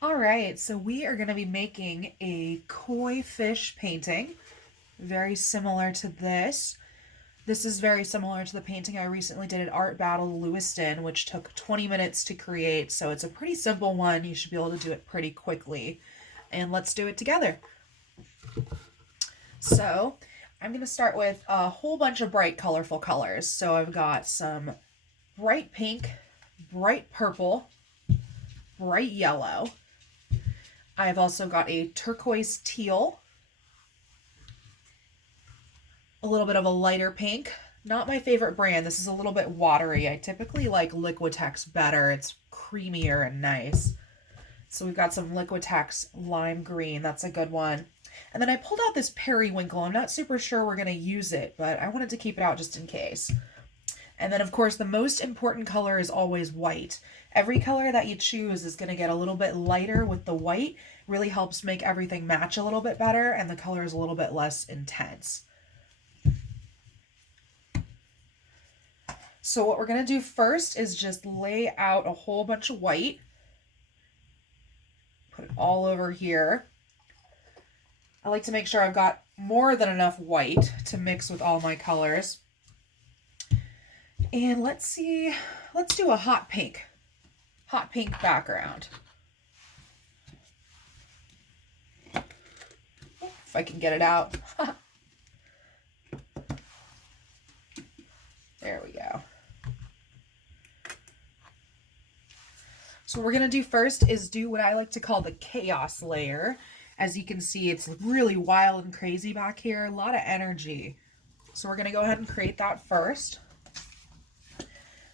All right, so we are going to be making a koi fish painting, very similar to this. This is very similar to the painting I recently did at Art Battle Lewiston, which took 20 minutes to create, so it's a pretty simple one. You should be able to do it pretty quickly. And let's do it together. So I'm going to start with a whole bunch of bright, colorful colors. So I've got some bright pink, bright purple, bright yellow. I've also got a turquoise teal, a little bit of a lighter pink. Not my favorite brand. This is a little bit watery. I typically like Liquitex better. It's creamier and nice. So we've got some Liquitex lime green. That's a good one. And then I pulled out this periwinkle. I'm not super sure we're going to use it, but I wanted to keep it out just in case. And then, of course, the most important color is always white. Every color that you choose is going to get a little bit lighter with the white. Really helps make everything match a little bit better, and the color is a little bit less intense. So what we're going to do first is just lay out a whole bunch of white. Put it all over here. I like to make sure I've got more than enough white to mix with all my colors. And let's do a hot pink background. If I can get it out. There we go. So what we're going to do first is do what I like to call the chaos layer. As you can see, it's really wild and crazy back here, a lot of energy. So we're going to go ahead and create that first.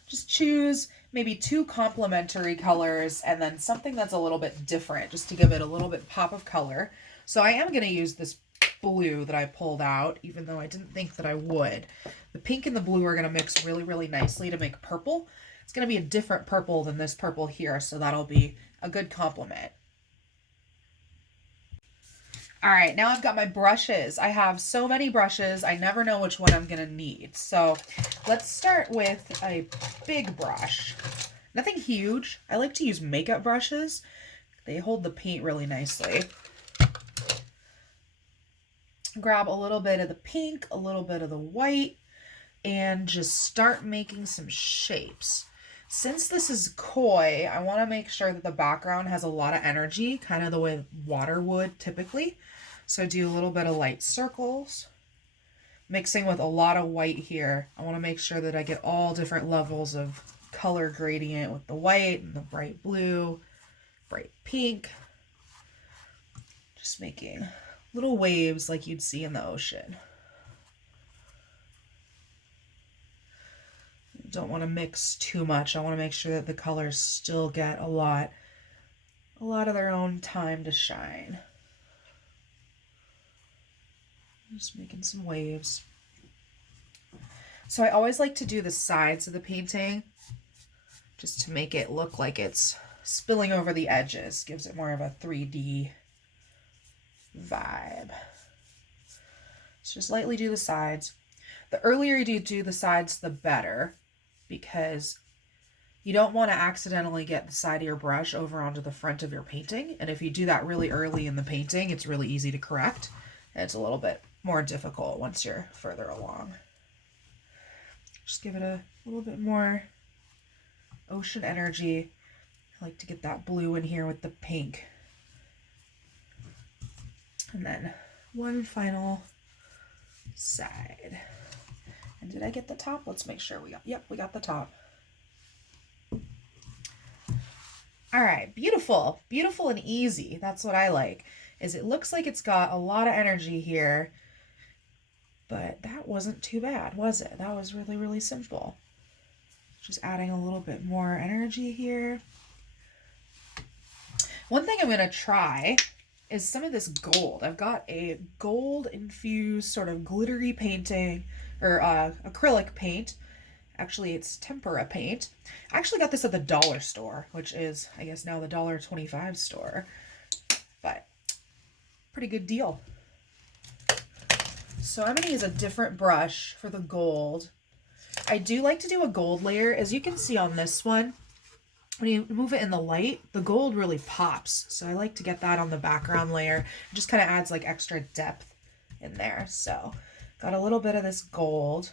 Just choose maybe 2 complementary colors and then something that's a little bit different just to give it a little bit pop of color. So I am going to use this blue that I pulled out, even though I didn't think that I would. The pink and the blue are going to mix really, really nicely to make purple. It's going to be a different purple than this purple here, so that'll be a good complement. All right, now I've got my brushes. I have so many brushes, I never know which one I'm gonna need. So let's start with a big brush. Nothing huge. I like to use makeup brushes. They hold the paint really nicely. Grab a little bit of the pink, a little bit of the white, and just start making some shapes. Since this is koi, I want to make sure that the background has a lot of energy, kind of the way water would typically. So do a little bit of light circles, mixing with a lot of white here. I want to make sure that I get all different levels of color gradient with the white and the bright blue, bright pink. Just making little waves like you'd see in the ocean. Don't want to mix too much. I want to make sure that the colors still get a lot of their own time to shine. Just making some waves. So I always like to do the sides of the painting just to make it look like it's spilling over the edges. Gives it more of a 3D vibe. So just lightly do the sides. The earlier you do the sides, the better, because you don't want to accidentally get the side of your brush over onto the front of your painting. And if you do that really early in the painting, it's really easy to correct. And it's a little bit more difficult once you're further along. Just give it a little bit more ocean energy. I like to get that blue in here with the pink. And then one final side. And did I get the top? Let's make sure we got the top. All right, beautiful, beautiful and easy. That's what I like, is it looks like it's got a lot of energy here, but that wasn't too bad, was it? That was really, really simple. Just adding a little bit more energy here. One thing I'm gonna try is some of this gold. I've got a gold infused sort of glittery painting or acrylic paint. Actually, it's tempera paint. I actually got this at the dollar store, which is, I guess, now the $1.25 store. But pretty good deal. So I'm going to use a different brush for the gold. I do like to do a gold layer. As you can see on this one, when you move it in the light, the gold really pops. So I like to get that on the background layer. It just kind of adds like extra depth in there. So got a little bit of this gold.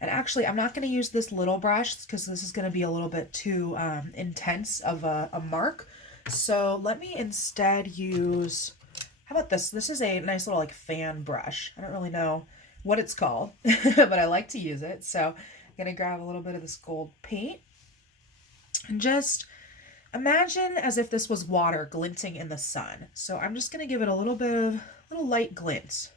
And actually, I'm not going to use this little brush because this is going to be a little bit too intense of a mark. So let me instead use, how about this? This is a nice little like fan brush. I don't really know what it's called, but I like to use it. So I'm going to grab a little bit of this gold paint. And just imagine as if this was water glinting in the sun. So I'm just going to give it a little bit of little light glint.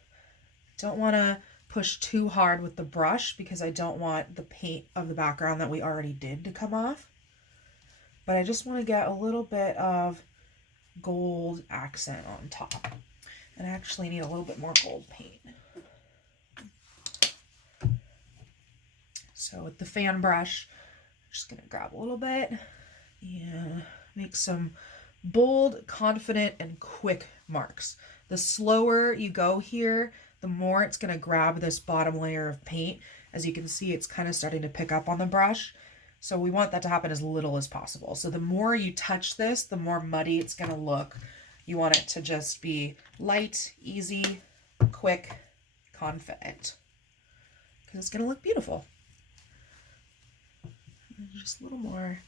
Don't want to push too hard with the brush because I don't want the paint of the background that we already did to come off. But I just want to get a little bit of gold accent on top. And I actually need a little bit more gold paint. So with the fan brush, just going to grab a little bit and make some bold, confident, and quick marks. The slower you go here, the more it's going to grab this bottom layer of paint. As you can see, it's kind of starting to pick up on the brush. So we want that to happen as little as possible. So the more you touch this, the more muddy it's going to look. You want it to just be light, easy, quick, confident. Because it's going to look beautiful. Just a little more,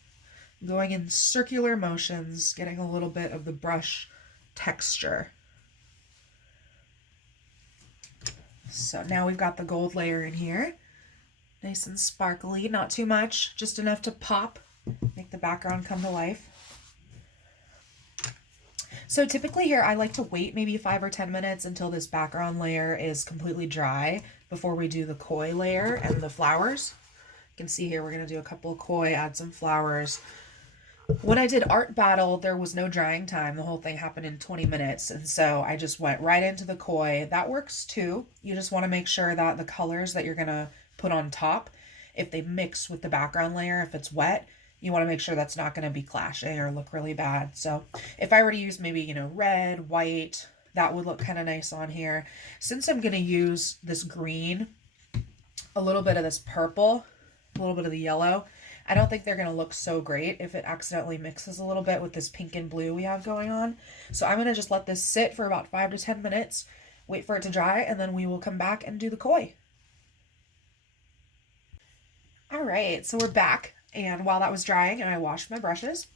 going in circular motions, getting a little bit of the brush texture. So now we've got the gold layer in here, nice and sparkly, not too much, just enough to pop, make the background come to life. So typically here I like to wait maybe 5 or 10 minutes until this background layer is completely dry before we do the koi layer and the flowers. You can see here we're going to do a couple of koi, add some flowers. When I did Art Battle, there was no drying time. The whole thing happened in 20 minutes. And so I just went right into the koi. That works too. You just want to make sure that the colors that you're going to put on top, if they mix with the background layer, if it's wet, you want to make sure that's not going to be clashing or look really bad. So if I were to use maybe, red, white, that would look kind of nice on here. Since I'm going to use this green, a little bit of this purple, a little bit of the yellow, I don't think they're going to look so great if it accidentally mixes a little bit with this pink and blue we have going on. So I'm going to just let this sit for about 5 to 10 minutes, wait for it to dry, and then we will come back and do the koi. All right, so we're back. And while that was drying, I washed my brushes.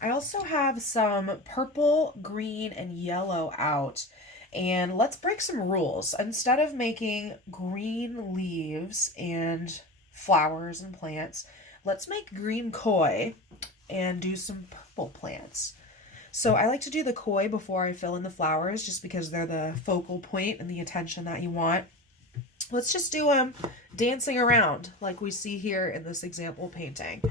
I also have some purple, green, and yellow out. And let's break some rules. Instead of making green leaves and flowers and plants, let's make green koi and do some purple plants. So I like to do the koi before I fill in the flowers just because they're the focal point and the attention that you want. Let's just do them dancing around like we see here in this example painting.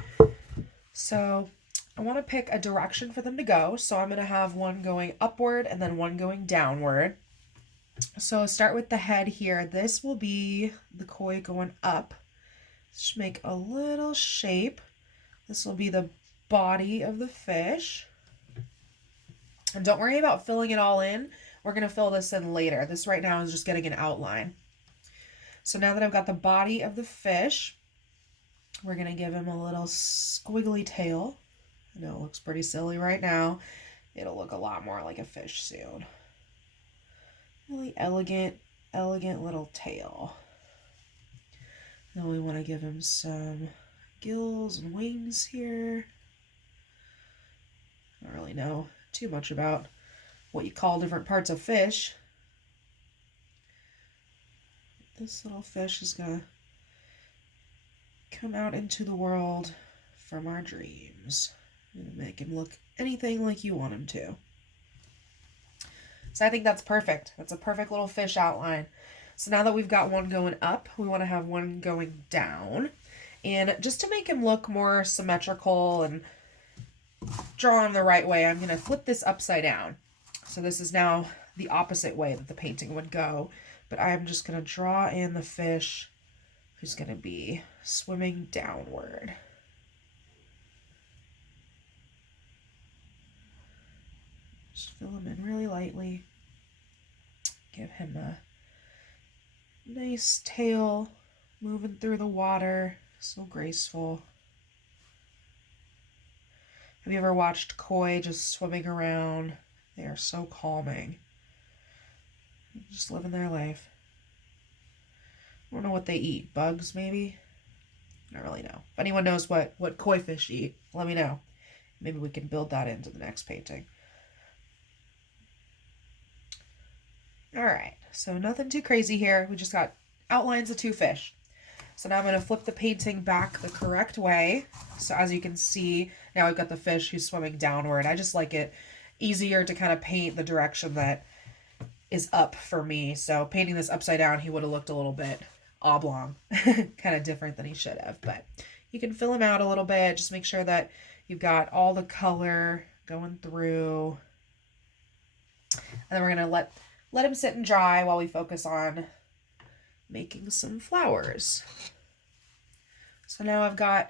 So I want to pick a direction for them to go. So I'm going to have one going upward and then one going downward. So I'll start with the head here. This will be the koi going up. Just make a little shape. This will be the body of the fish. And don't worry about filling it all in. We're going to fill this in later. This right now is just getting an outline. So now that I've got the body of the fish, we're going to give him a little squiggly tail. I know it looks pretty silly right now. It'll look a lot more like a fish soon. Really elegant little tail. Then we want to give him some gills and wings here. I don't really know too much about what you call different parts of fish. This little fish is going to come out into the world from our dreams. And make him look anything like you want him to. So I think that's perfect. That's a perfect little fish outline. So now that we've got one going up, we want to have one going down. And just to make him look more symmetrical and draw him the right way, I'm going to flip this upside down. So this is now the opposite way that the painting would go. But I'm just going to draw in the fish who's going to be swimming downward. Just fill him in really lightly. Give him a nice tail moving through the water. So graceful. Have you ever watched koi just swimming around? They are so calming. Just living their life. I don't know what they eat. Bugs, maybe? I don't really know. If anyone knows what koi fish eat, let me know. Maybe we can build that into the next painting. Alright, so nothing too crazy here. We just got outlines of two fish. So now I'm going to flip the painting back the correct way. So as you can see, now I've got the fish who's swimming downward. I just like it easier to kind of paint the direction that is up for me. So painting this upside down, he would have looked a little bit oblong, kind of different than he should have. But you can fill him out a little bit. Just make sure that you've got all the color going through. And then we're going to let him sit and dry while we focus on making some flowers. So now I've got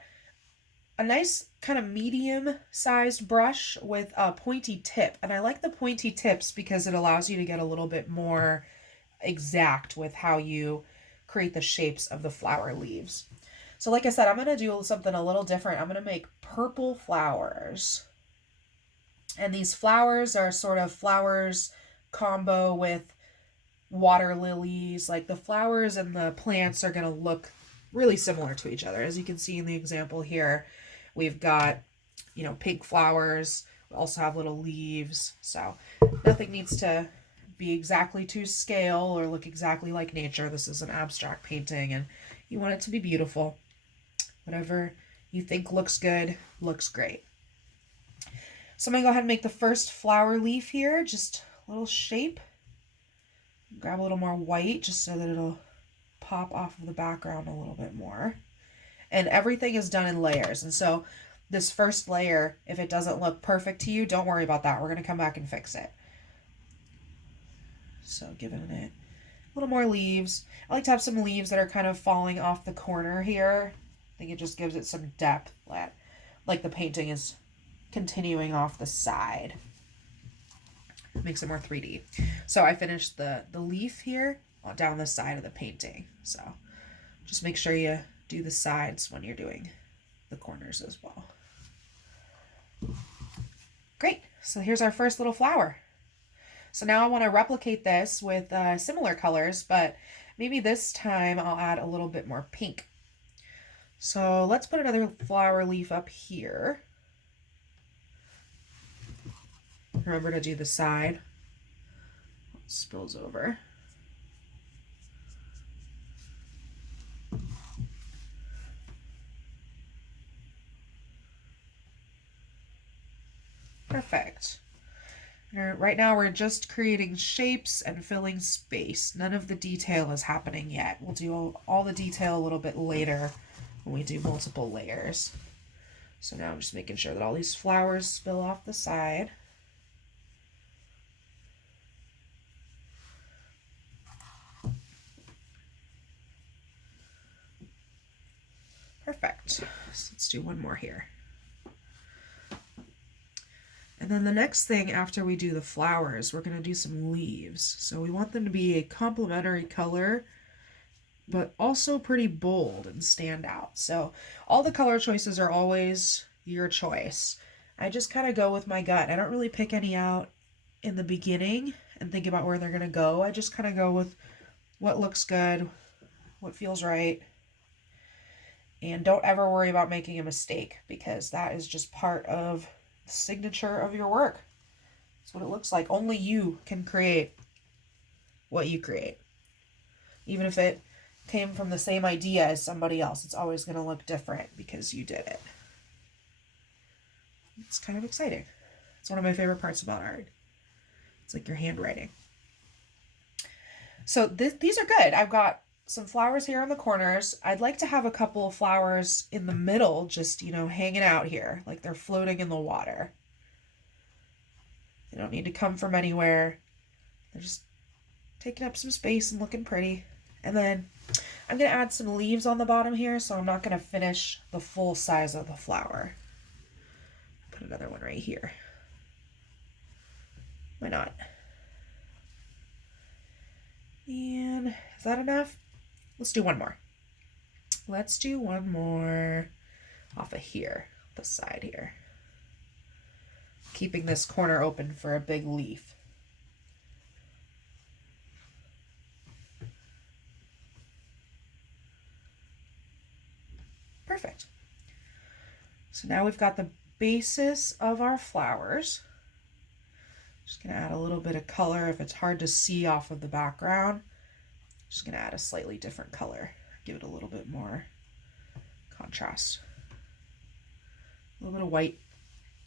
a nice kind of medium-sized brush with a pointy tip. And I like the pointy tips because it allows you to get a little bit more exact with how you create the shapes of the flower leaves. So like I said, I'm going to do something a little different. I'm going to make purple flowers. And these flowers are sort of flowers combo with water lilies. Like the flowers and the plants are going to look really similar to each other. As you can see in the example here, we've got, pink flowers. We also have little leaves. So nothing needs to be exactly to scale or look exactly like nature. This is an abstract painting and you want it to be beautiful. Whatever you think looks good, looks great. So I'm going to go ahead and make the first flower leaf here. Just a little shape. Grab a little more white just so that it'll pop off of the background a little bit more. And everything is done in layers. And so this first layer, if it doesn't look perfect to you, don't worry about that. We're going to come back and fix it. So giving it a little more leaves. I like to have some leaves that are kind of falling off the corner here. I think it just gives it some depth, like the painting is continuing off the side. Makes it more 3D. So I finished the leaf here down the side of the painting. So just make sure you do the sides when you're doing the corners as well. Great. So here's our first little flower. So now I want to replicate this with similar colors, but maybe this time I'll add a little bit more pink. So let's put another flower leaf up here. Remember to do the side. It spills over. Perfect. Right now we're just creating shapes and filling space. None of the detail is happening yet. We'll do all the detail a little bit later when we do multiple layers. So now I'm just making sure that all these flowers spill off the side. Perfect. So let's do one more here. And then the next thing after we do the flowers, we're going to do some leaves. So we want them to be a complementary color, but also pretty bold and stand out. So all the color choices are always your choice. I just kind of go with my gut. I don't really pick any out in the beginning and think about where they're going to go. I just kind of go with what looks good, what feels right. And don't ever worry about making a mistake because that is just part of the signature of your work. That's what it looks like. Only you can create what you create. Even if it came from the same idea as somebody else, it's always going to look different because you did it. It's kind of exciting. It's one of my favorite parts about art. It's like your handwriting. So these are good. I've got some flowers here on the corners. I'd like to have a couple of flowers in the middle, just, hanging out here, like they're floating in the water. They don't need to come from anywhere. They're just taking up some space and looking pretty. And then I'm going to add some leaves on the bottom here, so I'm not going to finish the full size of the flower. Put another one right here. Why not? And is that enough? Let's do one more. Let's do one more off of here, the side here. keeping this corner open for a big leaf. Perfect. So now we've got the basis of our flowers. Just going to add a little bit of color if it's hard to see off of the background. Just going to add a slightly different color. Give it a little bit more contrast. A little bit of white.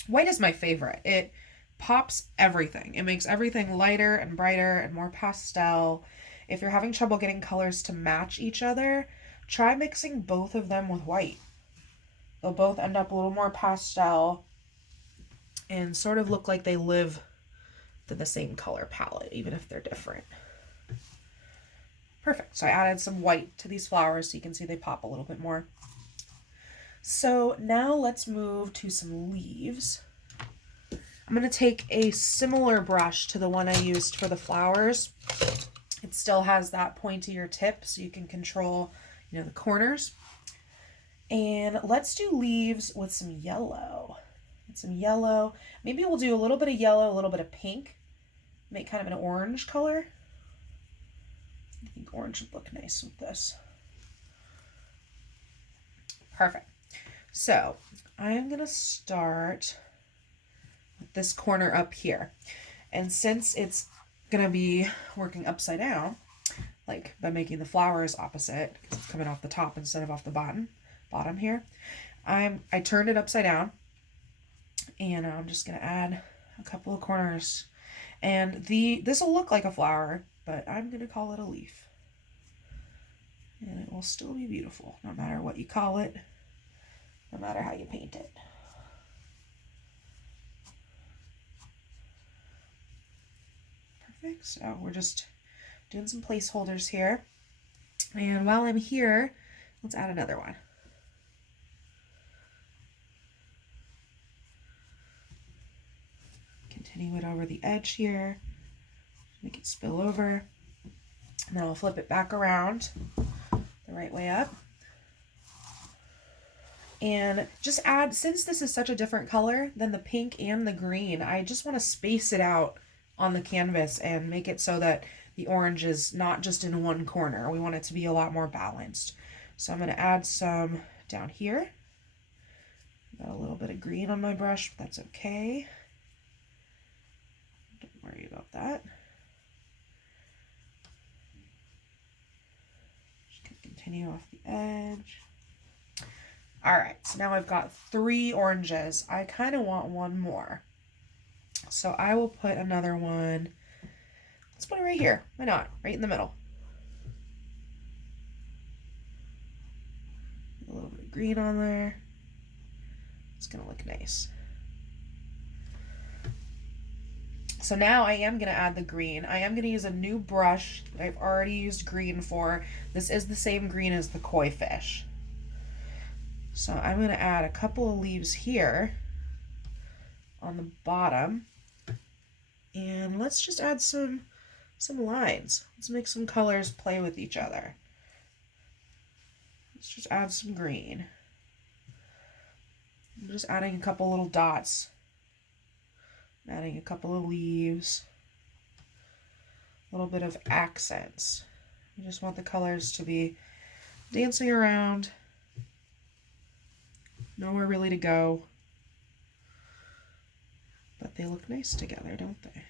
White is my favorite. It pops everything. It makes everything lighter and brighter and more pastel. If you're having trouble getting colors to match each other, try mixing both of them with white. They'll both end up a little more pastel and sort of look like they live in the same color palette, even if they're different. Perfect. So I added some white to these flowers so you can see they pop a little bit more. So now let's move to some leaves. I'm going to take a similar brush to the one I used for the flowers. It still has that pointier tip so you can control, the corners. And let's do leaves with some yellow. Maybe we'll do a little bit of yellow, a little bit of pink. Make kind of an orange color. I think orange would look nice with this. Perfect. So I'm going to start with this corner up here. And since it's going to be working upside down, like by making the flowers opposite, because it's coming off the top instead of off the bottom here, I turned it upside down, and I'm just going to add a couple of corners. And this will look like a flower, but I'm going to call it a leaf. And it will still be beautiful, no matter what you call it, no matter how you paint it. Perfect. So we're just doing some placeholders here. And while I'm here, let's add another one. Continue it over the edge here. Make it spill over. And then I'll flip it back around the right way up. And just add, since this is such a different color than the pink and the green, I just want to space it out on the canvas and make it so that the orange is not just in one corner. We want it to be a lot more balanced. So I'm going to add some down here. Got a little bit of green on my brush, but that's okay. Don't worry about that. Just gonna continue off the edge. All right, so now I've got 3 oranges. I kind of want one more. So I will put another one. Let's put it right here. Why not? Right in the middle. A little bit of green on there. It's going to look nice. So now I am going to add the green. I am going to use a new brush that I've already used green for. This is the same green as the koi fish. So I'm going to add a couple of leaves here on the bottom. And let's just add some lines. Let's make some colors play with each other. Let's just add some green. I'm just adding a couple little dots. Adding a couple of leaves. A little bit of accents. I just want the colors to be dancing around. Nowhere really to go. But they look nice together, don't they?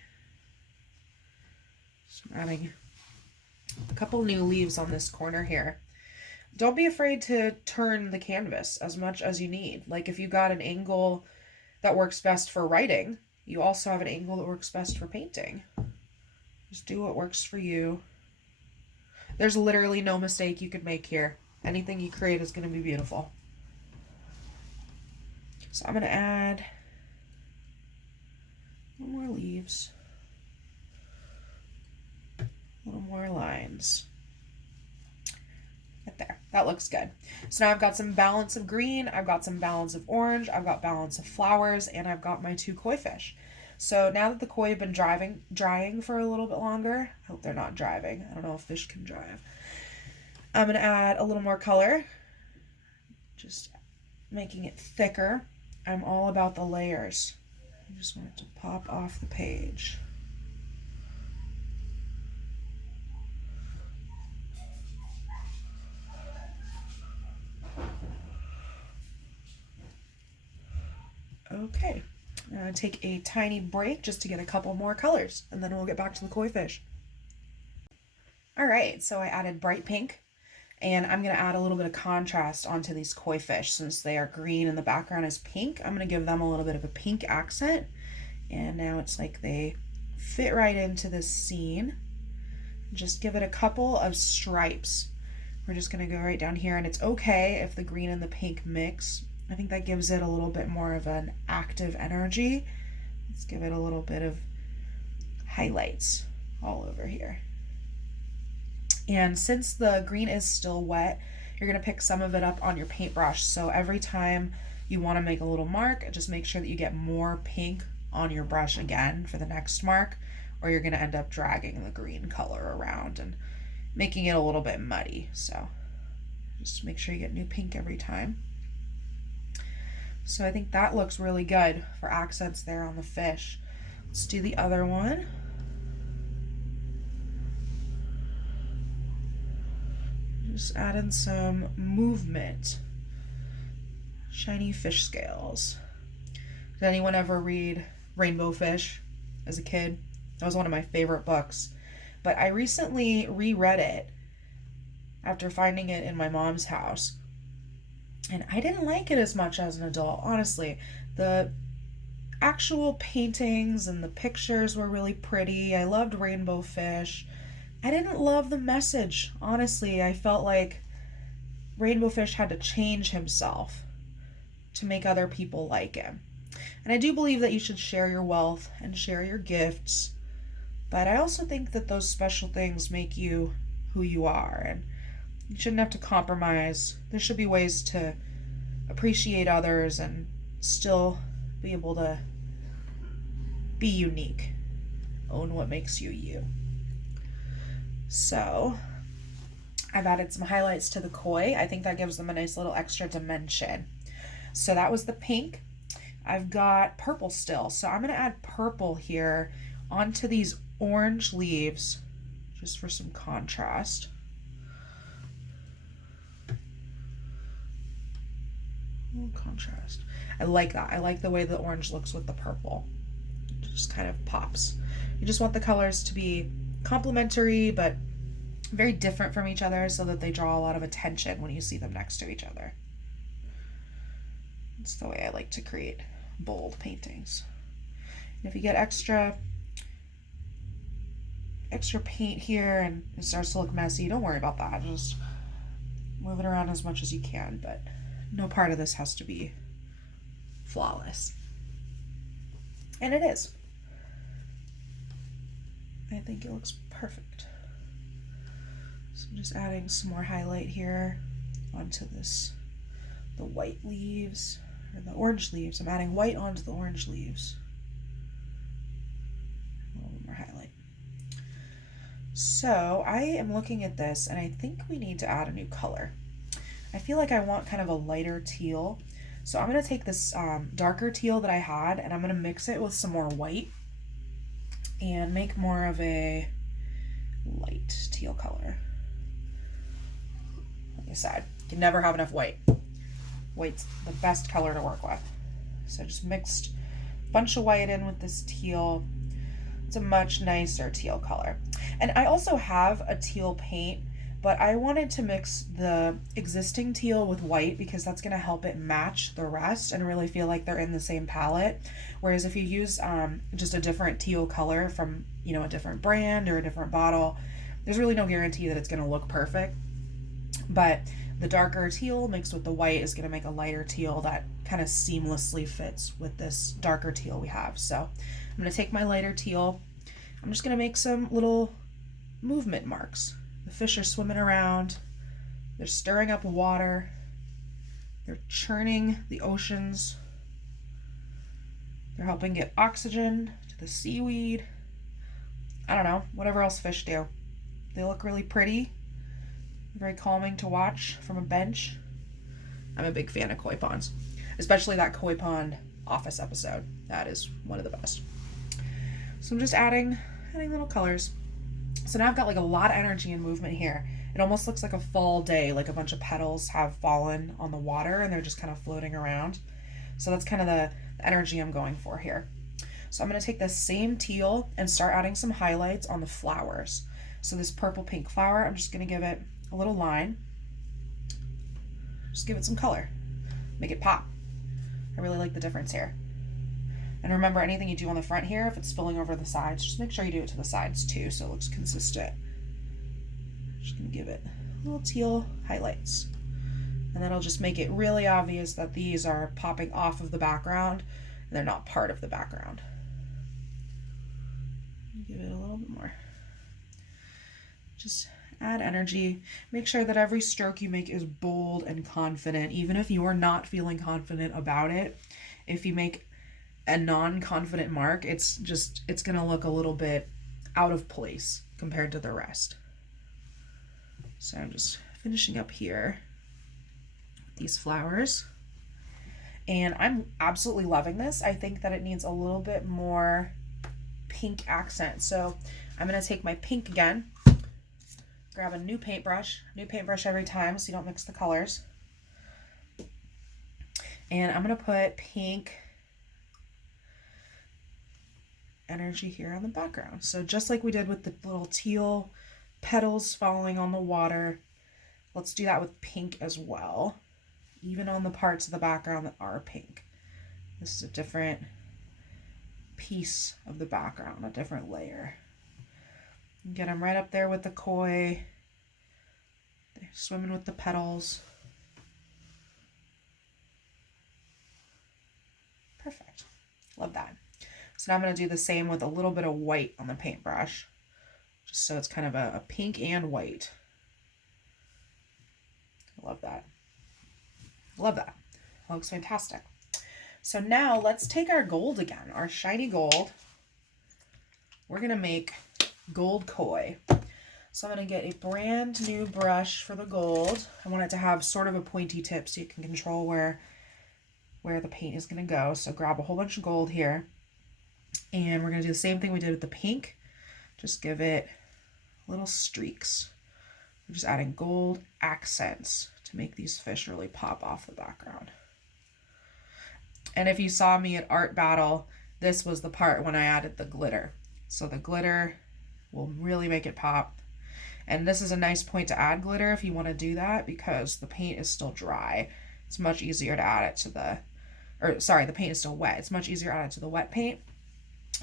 So I'm adding a couple new leaves on this corner here. Don't be afraid to turn the canvas as much as you need. Like if you got an angle that works best for writing, you also have an angle that works best for painting. Just do what works for you. There's literally no mistake you could make here. Anything you create is going to be beautiful. So I'm going to add more leaves, a little more lines. Right there. That looks good. So now I've got some balance of green, I've got some balance of orange, I've got balance of flowers, and I've got my 2 koi fish. So now that the koi have been drying for a little bit longer, I hope they're not driving. I don't know if fish can drive. I'm going to add a little more color, just making it thicker. I'm all about the layers. I just want it to pop off the page. Okay, I'm going to take a tiny break just to get a couple more colors, and then we'll get back to the koi fish. All right, so I added bright pink, and I'm going to add a little bit of contrast onto these koi fish. Since they are green and the background is pink, I'm going to give them a little bit of a pink accent. And now it's like they fit right into this scene. Just give it a couple of stripes. We're just going to go right down here, and it's okay if the green and the pink mix. I think that gives it a little bit more of an active energy. Let's give it a little bit of highlights all over here. And since the green is still wet, you're going to pick some of it up on your paintbrush. So every time you want to make a little mark, just make sure that you get more pink on your brush again for the next mark, or you're going to end up dragging the green color around and making it a little bit muddy. So just make sure you get new pink every time. So I think that looks really good for accents there on the fish. Let's do the other one. Just add in some movement. Shiny fish scales. Did anyone ever read Rainbow Fish as a kid? That was one of my favorite books. But I recently reread it after finding it in my mom's house. And I didn't like it as much as an adult, honestly. The actual paintings and the pictures were really pretty. I loved Rainbow Fish. I didn't love the message, honestly. I felt like Rainbow Fish had to change himself to make other people like him. And I do believe that you should share your wealth and share your gifts, but I also think that those special things make you who you are, and you shouldn't have to compromise. There should be ways to appreciate others and still be able to be unique. Own what makes you you. So I've added some highlights to the koi. I think that gives them a nice little extra dimension. So that was the pink. I've got purple still. So I'm going to add purple here onto these orange leaves just for some contrast. A little contrast. I like that. I like the way the orange looks with the purple. It just kind of pops. You just want the colors to be complementary but very different from each other so that they draw a lot of attention when you see them next to each other. That's the way I like to create bold paintings. And if you get extra paint here and it starts to look messy, don't worry about that. Just move it around as much as you can, but no part of this has to be flawless. And it is. I think it looks perfect. So I'm just adding some more highlight here onto this, the white leaves, or the orange leaves. I'm adding white onto the orange leaves. A little bit more highlight. So I am looking at this and I think we need to add a new color. I feel like I want kind of a lighter teal. So I'm going to take this darker teal that I had and I'm going to mix it with some more white and make more of a light teal color. Like I said, you can never have enough white. White's the best color to work with. So I just mixed a bunch of white in with this teal. It's a much nicer teal color. And I also have a teal paint, but I wanted to mix the existing teal with white because that's going to help it match the rest and really feel like they're in the same palette. Whereas if you use just a different teal color from, you know, a different brand or a different bottle, there's really no guarantee that it's going to look perfect. But the darker teal mixed with the white is going to make a lighter teal that kind of seamlessly fits with this darker teal we have. So I'm going to take my lighter teal. I'm just going to make some little movement marks. The fish are swimming around. They're stirring up water. They're churning the oceans. They're helping get oxygen to the seaweed. I don't know, whatever else fish do. They look really pretty. Very calming to watch from a bench. I'm a big fan of koi ponds, especially that koi pond office episode. That is one of the best. So I'm just adding little colors. So now I've got like a lot of energy and movement here. It almost looks like a fall day, like a bunch of petals have fallen on the water and they're just kind of floating around. So that's kind of the energy I'm going for here. So I'm going to take this same teal and start adding some highlights on the flowers. So this purple pink flower, I'm just going to give it a little line. Just give it some color. Make it pop. I really like the difference here. And remember, anything you do on the front here, if it's spilling over the sides, just make sure you do it to the sides too so it looks consistent. Just going to give it little teal highlights. And that'll just make it really obvious that these are popping off of the background and they're not part of the background. Give it a little bit more. Just add energy. Make sure that every stroke you make is bold and confident, even if you are not feeling confident about it. If you make a non-confident mark, it's going to look a little bit out of place compared to the rest. So I'm just finishing up here with these flowers. And I'm absolutely loving this. I think that it needs a little bit more pink accent. So I'm going to take my pink again, grab a new paintbrush every time so you don't mix the colors. And I'm going to put pink energy here on the background. So just like we did with the little teal petals falling on the water, let's do that with pink as well, even on the parts of the background that are pink. This is a different piece of the background, a different layer. Get them right up there with the koi. They're swimming with the petals. Perfect. Love that. So now I'm going to do the same with a little bit of white on the paintbrush, just so it's kind of a pink and white. Love that. Love that. That looks fantastic. So now let's take our gold again, our shiny gold. We're going to make gold koi. So I'm going to get a brand new brush for the gold. I want it to have sort of a pointy tip so you can control where the paint is going to go. So grab a whole bunch of gold here. And we're going to do the same thing we did with the pink. Just give it little streaks. We're just adding gold accents to make these fish really pop off the background. And if you saw me at Art Battle, this was the part when I added the glitter. So the glitter will really make it pop. And this is a nice point to add glitter if you want to do that, because the paint is still dry. It's much easier to add it to the paint is still wet. It's much easier to add it to the wet paint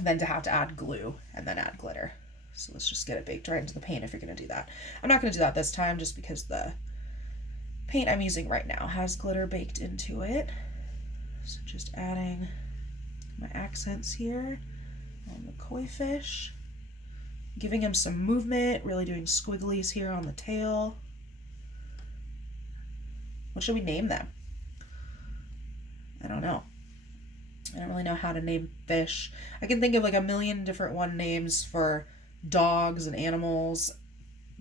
than to have to add glue and then add glitter. So let's just get it baked right into the paint if you're going to do that. I'm not going to do that this time just because the paint I'm using right now has glitter baked into it. So just adding my accents here on the koi fish, giving him some movement, really doing squigglies here on the tail. What should we name them? I don't know. I don't really know how to name fish. I can think of like a million different names for dogs and animals,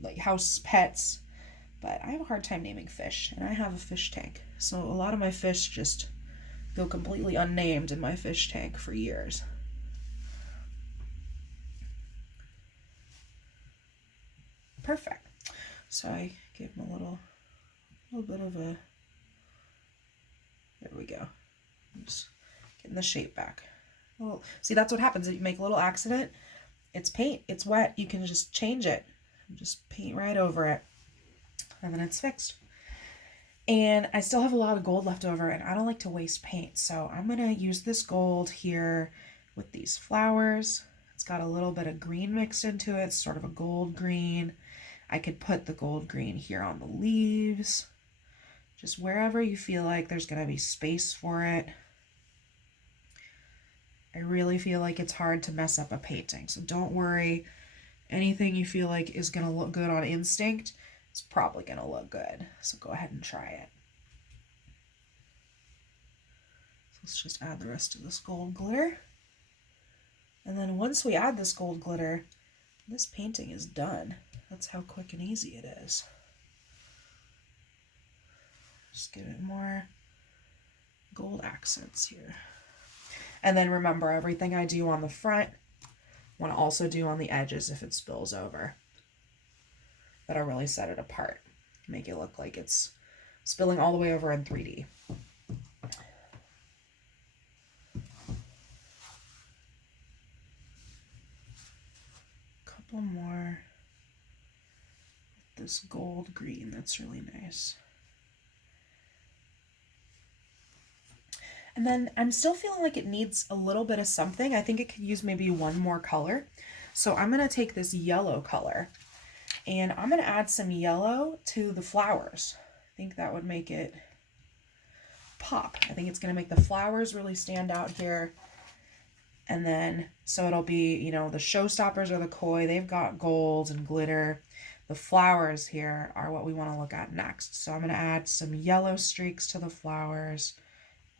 like house pets, but I have a hard time naming fish, and I have a fish tank. So a lot of my fish just go completely unnamed in my fish tank for years. Perfect. So I gave him a little bit of a, there we go. I'm just getting the shape back. Well, see, that's what happens. If you make a little accident, it's paint, it's wet. You can just change it. Just paint right over it. And then it's fixed. And I still have a lot of gold left over, and I don't like to waste paint. So I'm going to use this gold here with these flowers. It's got a little bit of green mixed into it. It's sort of a gold green. I could put the gold green here on the leaves. Just wherever you feel like there's going to be space for it. I really feel like it's hard to mess up a painting. So don't worry. Anything you feel like is going to look good on instinct, it's probably going to look good. So go ahead and try it. So let's just add the rest of this gold glitter. And then once we add this gold glitter, this painting is done. That's how quick and easy it is. Just give it more gold accents here. And then remember, everything I do on the front, I want to also do on the edges if it spills over. That'll really set it apart. Make it look like it's spilling all the way over in 3D. Couple more with this gold green. That's really nice. And then I'm still feeling like it needs a little bit of something. I think it could use maybe one more color. So I'm going to take this yellow color and I'm going to add some yellow to the flowers. I think that would make it pop. I think it's going to make the flowers really stand out here. And then, so it'll be, you know, the showstoppers are the koi. They've got gold and glitter. The flowers here are what we want to look at next. So I'm going to add some yellow streaks to the flowers.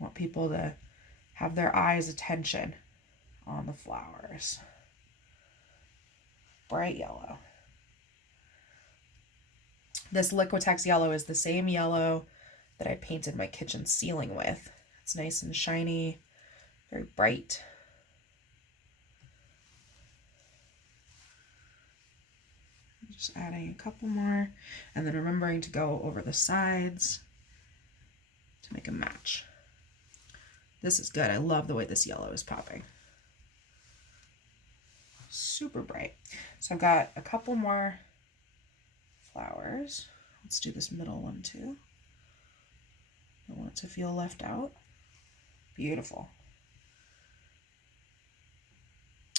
I want people to have their eyes' attention on the flowers. Bright yellow. This Liquitex yellow is the same yellow that I painted my kitchen ceiling with. It's nice and shiny, very bright. Just adding a couple more, and then remembering to go over the sides to make a match. This is good. I love the way this yellow is popping. Super bright. So I've got a couple more flowers. Let's do this middle one too. I don't want it to feel left out. Beautiful.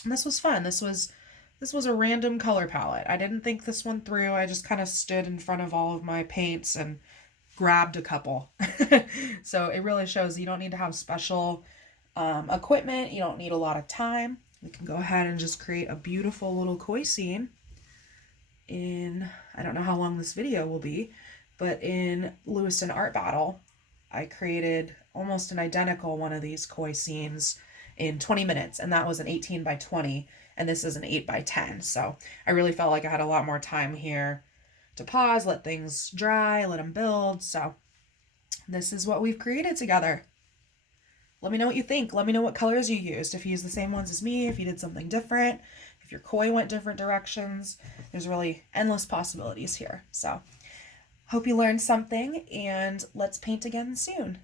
And this was fun. This was a random color palette. I didn't think this one through. I just kind of stood in front of all of my paints and grabbed a couple. So it really shows you don't need to have special equipment. You don't need a lot of time. We can go ahead and just create a beautiful little koi scene in, I don't know how long this video will be, but in Lewiston Art Battle, I created almost an identical one of these koi scenes in 20 minutes, and that was an 18 by 20, and this is an 8 by 10. So I really felt like I had a lot more time here to pause, let things dry, let them build. So this is what we've created together. Let me know what you think. Let me know what colors you used. If you used the same ones as me, if you did something different, if your koi went different directions. There's really endless possibilities here. So hope you learned something, and let's paint again soon.